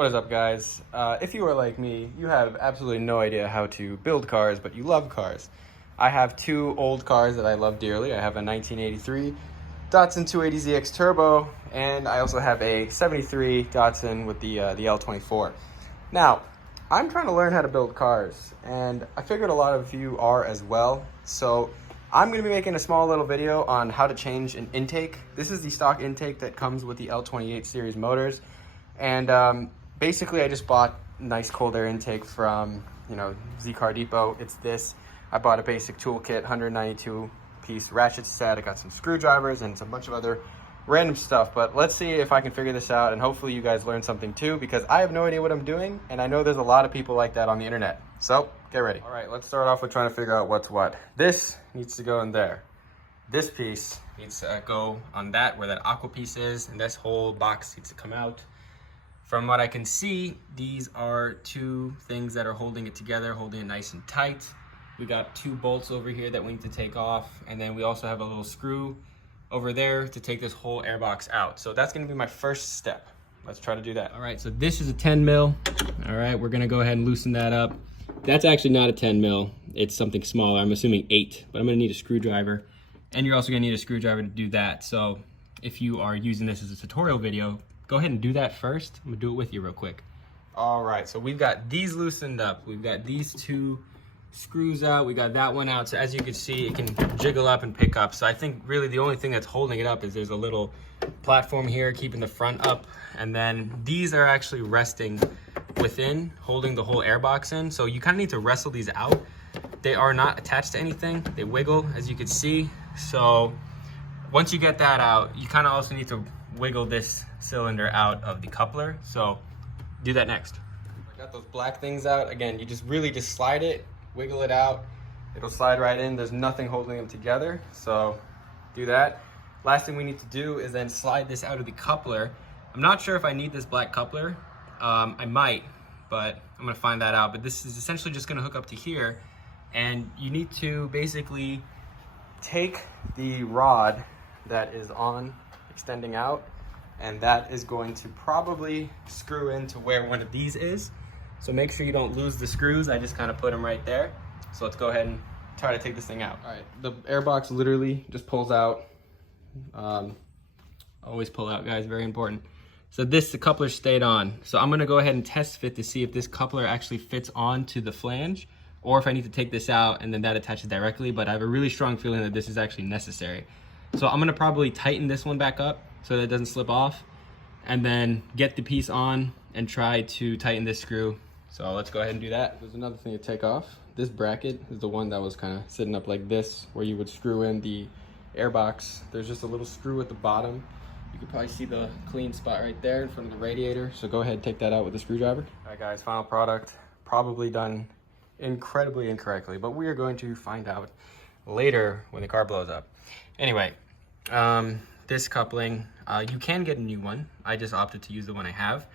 What is up, guys? If you are like me, you have absolutely no idea how to build cars, but you love cars. I have two old cars that I love dearly. I have a 1983 Datsun 280ZX Turbo, and I also have a 73 Datsun with the L24. Now, I'm trying to learn how to build cars, and I figured a lot of you are as well. So I'm going to be making a small little video on how to change an intake. This is the stock intake that comes with the L28 series motors. And basically I just bought nice cold air intake from, Z-Car Depot. It's this. I bought a basic toolkit, 192 piece ratchet set. I got some screwdrivers and some bunch of other random stuff, but let's see if I can figure this out, and hopefully you guys learn something too, because I have no idea what I'm doing, and I know there's a lot of people like that on the internet. So get ready. All right, let's start off with trying to figure out what's what. This needs to go in there. This piece needs to go on that, where that aqua piece is, and this whole box needs to come out. From what I can see, these are two things that are holding it together, holding it nice and tight. We got two bolts over here that we need to take off, and then we also have a little screw over there to take this whole airbox out. So that's gonna be my first step. Let's try to do that. All right, so this is a 10 mil. All right, we're gonna go ahead and loosen that up. That's actually not a 10 mil, it's something smaller. I'm assuming 8, but I'm gonna need a screwdriver. And you're also gonna need a screwdriver to do that. So if you are using this as a tutorial video, go ahead and do that first. I'm gonna do it with you real quick. All right, so we've got these loosened up. We've got these two screws out, we got that one out. So as you can see, it can jiggle up and pick up. So I think really the only thing that's holding it up is there's a little platform here keeping the front up, and then these are actually resting within, holding the whole airbox in. So you kind of need to wrestle these out. They are not attached to anything. They wiggle, as you can see. So once you get that out, you kind of also need to wiggle this cylinder out of the coupler. So do that next. I got those black things out. Again, you just really just slide it, wiggle it out, it'll slide right in. There's nothing holding them together, so do that. Last thing we need to do is then slide this out of the coupler. I'm not sure if I need this black coupler. I might, but I'm gonna find that out. But this is essentially just gonna hook up to here, and you need to basically take the rod that is on extending out, and that is going to probably screw into where one of these is. So make sure you don't lose the screws. I just kind of put them right there. So let's go ahead and try to take this thing out. All right, the airbox literally just pulls out. Always pull out, guys, very important. So the coupler stayed on. So I'm gonna go ahead and test fit to see if this coupler actually fits onto the flange, or if I need to take this out and then that attaches directly, but I have a really strong feeling that this is actually necessary. So I'm gonna probably tighten this one back up so that it doesn't slip off, and then get the piece on and try to tighten this screw. So let's go ahead and do that. There's another thing to take off. This bracket is the one that was kind of sitting up like this, where you would screw in the airbox. There's just a little screw at the bottom. You can probably see the clean spot right there in front of the radiator. So go ahead and take that out with the screwdriver. All right, guys, final product. Probably done incredibly incorrectly, but we are going to find out later when the car blows up. Anyway, this coupling, you can get a new one. I just opted to use the one I have.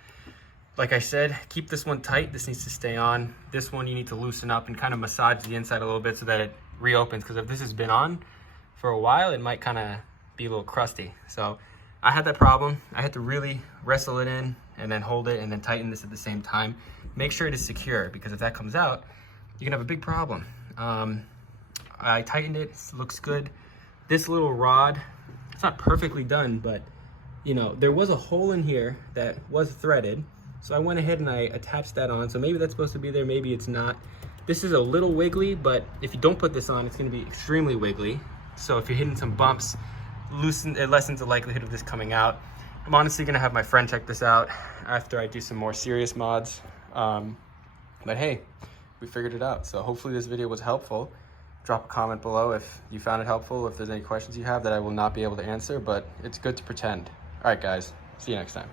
Like I said, keep this one tight. This needs to stay on. This one you need to loosen up and kind of massage the inside a little bit so that it reopens, because if this has been on for a while, it might kind of be a little crusty. So I had that problem. I had to really wrestle it in and then hold it and then tighten this at the same time. Make sure it is secure, because if that comes out, you can have a big problem. I tightened it, it looks good. This little rod, it's not perfectly done, but there was a hole in here that was threaded. So I went ahead and I attached that on. So maybe that's supposed to be there, maybe it's not. This is a little wiggly, but if you don't put this on, it's gonna be extremely wiggly. So if you're hitting some bumps, it lessens the likelihood of this coming out. I'm honestly gonna have my friend check this out after I do some more serious mods. But hey, we figured it out. So hopefully this video was helpful. Drop a comment below if you found it helpful, if there's any questions you have that I will not be able to answer, but it's good to pretend. All right, guys, see you next time.